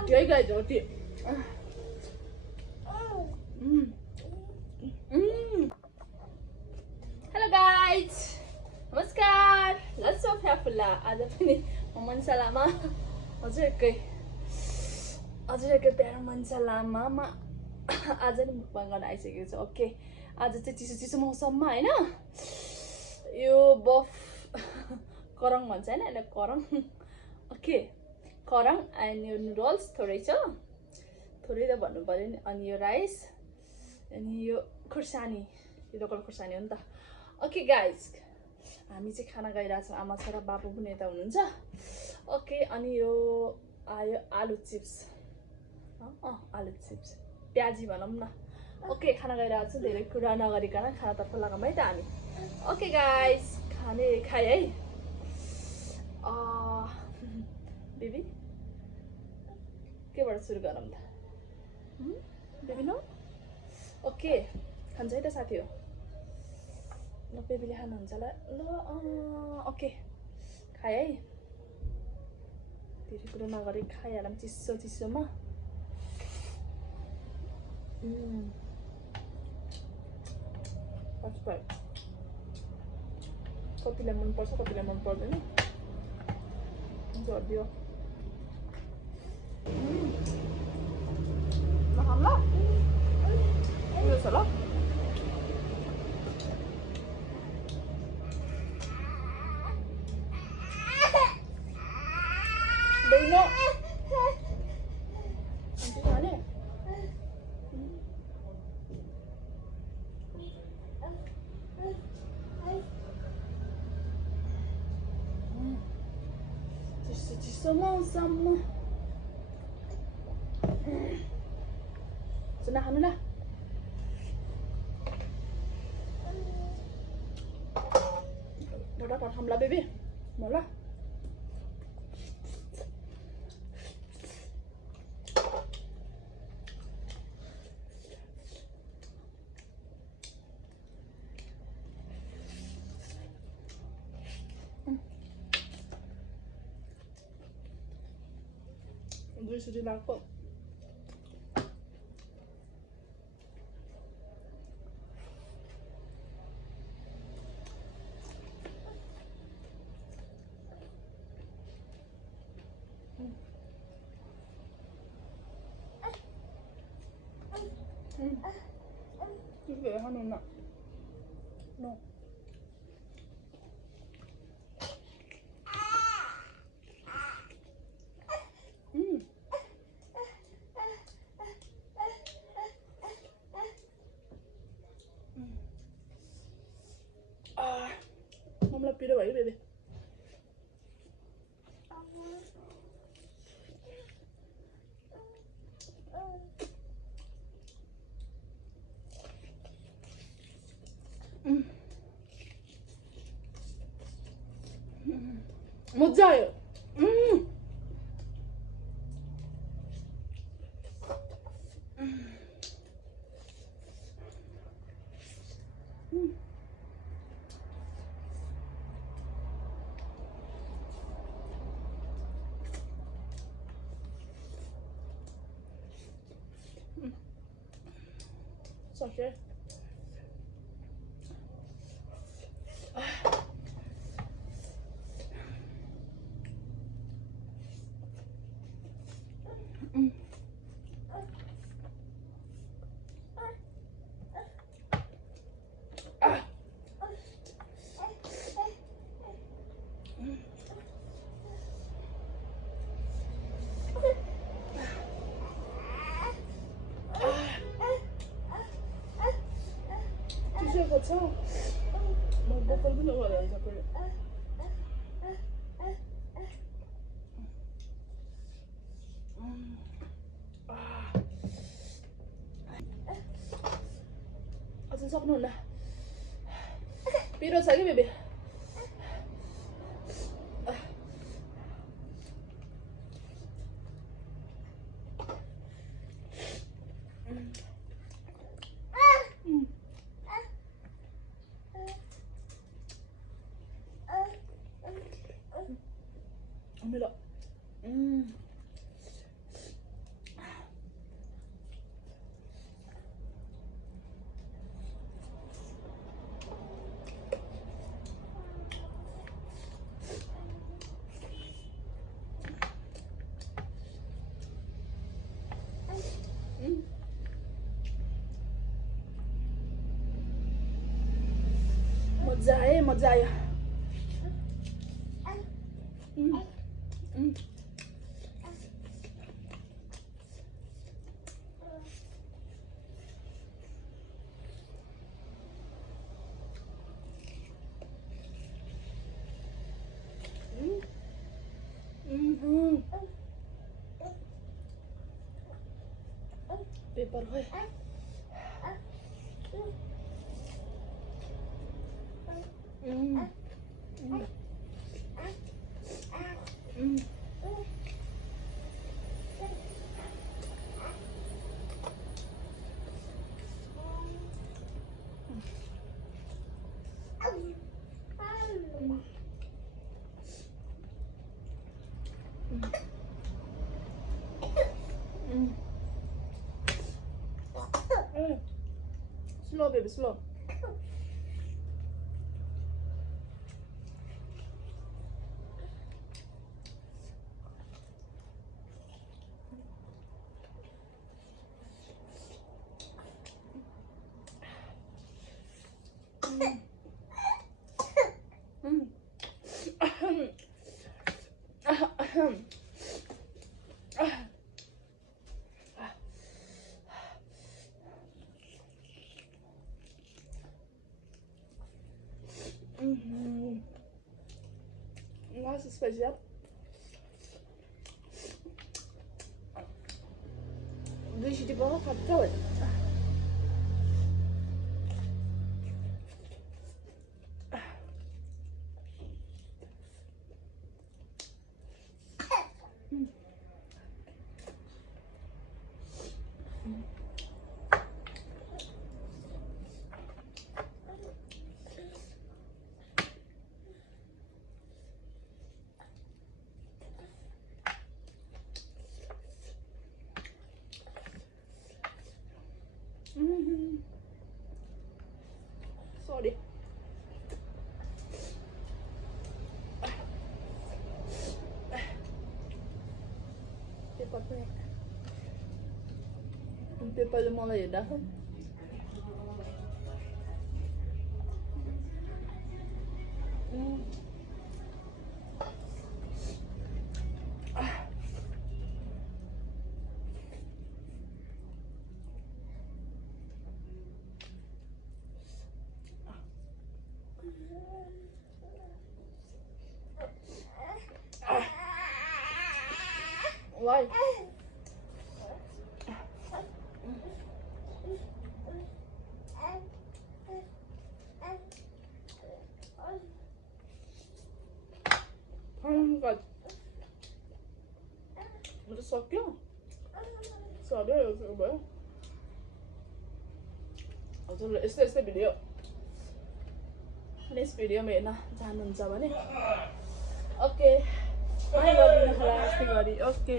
Hoti है guys, hoti. Hello guys, नमस्कार. लट्सो फ्याफुल्ला. आज पनि म मनसा लामा हजुरकै प्यारो मनसा लामामा आज नि मुखमा गर्न आइसकेको छ. ओके, आज चाहिँ चिसो चिसो मौसममा हैन यो बफ करङ भन्छ हैन, यसले करङ. ओके, करङ एन्ड यो नुडल्स थोरै छ, थोरै त भन्नु पर्यो नि. अनि यो राइस अनि यो खुर्सानी, यो लोकल खुर्सानी हो नि त. ओके गाइज, हामी चाहिँ खाना गइरहेछौँ. आमा छोरा बाबु पनि यता हुनुहुन्छ. ओके, अनि यो आयो आलु चिप्स, आलु चिप्स प्याजी भनौँ न. ओके, खाना गइरहेको छु. धेरै कुरा नगरिकन खानातर्फ लगाऊँ है त हामी. ओके गाइज, खाए है. बेबी केबाट सुरु गरौँ त? Baby no. ओके, खान्छ है त साथी हो. ल बेबीले खानुहुन्छ होला. ल ओके, खाए है. धेरै कुरो नगरी खाइहालौँ चिसो चिसोमा. कतिलाई मनपर्छ कतिलाई मन पर्दैन, झर्दियो. नखाऊँ ल, उयो छ ल. Beno. Nanti mana? Ciso sama. Sudah anu lah. Udah tak hamla baby. Malah. Sudah laku. Ini anu nak. No. Mama pido भयो बेबी. मजा आयो. Sakit. What's up? Mau botol dulu wala aja ko. Asan सक्नु होला. पिरो छ कि baby? Ambil. मजा आयो पेपर है Slow, baby, slow. Nossa, especial. Deixa de bola, capitão. Sorry. Paper le मलाई हेर्दा Why? Oh my god. Udah sakit. Sadar ya coba. हजुर यस्तो यस्तो भिडियो नेक्स्ट भिडियोमा हेर्न चाहनुहुन्छ भने ओके बाइ गरिदिनु होला यस्तै गरी ओके